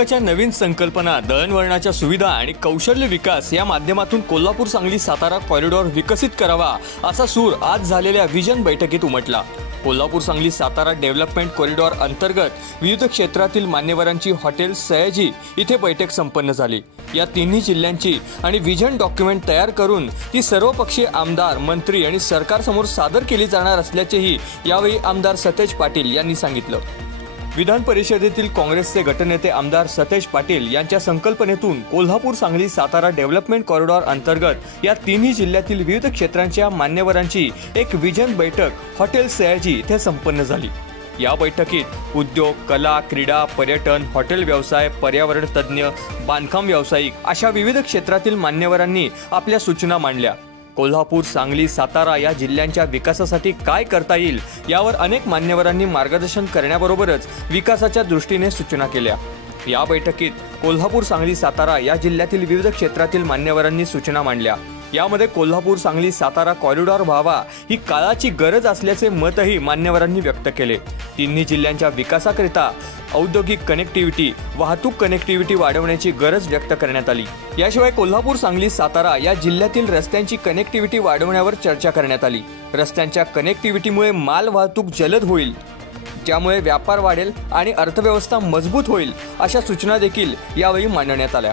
प्रत्येकाच्या नवीन संकल्पना, दळणवळणाच्या सुविधा आणि कौशल्य विकास या माध्यमातून कोल्हापूर सांगली सातारा कॉरिडॉर विकसित करावा असा सूर आज झालेल्या विजन बैठकीत उमटला। कोल्हापूर सांगली सातारा डेव्हलपमेंट कॉरिडॉर अंतर्गत विविध क्षेत्रातील मान्यवरांची हॉटेल सयाजी इथे बैठक संपन्न झाली। या तिन्ही जिल्ह्यांची आणि विजन डॉक्युमेंट तयार करून ती सर्वपक्षीय आमदार, मंत्री आणि सरकारसमोर सादर केली जाणार असल्याचेही यावेळी आमदार सतेज पाटील यांनी सांगितलं। विधान परिषदेतील काँग्रेसचे गटनेते आमदार सतेज पाटील यांच्या संकल्पनेतून कोल्हापूर सांगली सातारा डेव्हलपमेंट कॉरिडॉर अंतर्गत या तिन्ही जिल्ह्यातील विविध क्षेत्रांच्या मान्यवरांची एक विजन बैठक हॉटेल सयाजी इथे संपन्न झाली। या बैठकीत उद्योग, कला, क्रीडा, पर्यटन, हॉटेल व्यवसाय, पर्यावरण तज्ञ, बांधकाम व्यावसायिक अशा विविध क्षेत्रातील मान्यवरांनी आपल्या सूचना मांडल्या। कोल्हापूर, सांगली, सातारा या जिल्ह्यांच्या विकासासाठी काय करता येईल यावर अनेक मान्यवरांनी मार्गदर्शन करण्याबरोबरच विकासाच्या दृष्टीने सूचना केल्या। या बैठकीत कोल्हापूर, सांगली, सातारा या जिल्ह्यातील विविध क्षेत्रातील मान्यवरांनी सूचना मांडल्या। यामध्ये कोल्हापूर, सांगली, सातारा कॉरिडॉर व्हावा ही काळाची गरज असल्याचे मतही मान्यवरांनी व्यक्त केले। तिन्ही जिल्ह्यांच्या विकासाकरिता औद्योगिक कनेक्टिव्हिटी, वाहतूक कनेक्टिव्हिटी वाढवण्याची गरज व्यक्त करण्यात आली। याशिवाय कोल्हापूर, सांगली, सातारा या जिल्ह्यातील रस्त्यांची कनेक्टिव्हिटी वाढवण्यावर चर्चा करण्यात आली। रस्त्यांच्या कनेक्टिव्हिटीमुळे माल वाहतूक जलद होईल, ज्यामुळे व्यापार वाढेल आणि अर्थव्यवस्था मजबूत होईल अशा सूचना देखील यावेळी मांडण्यात आल्या।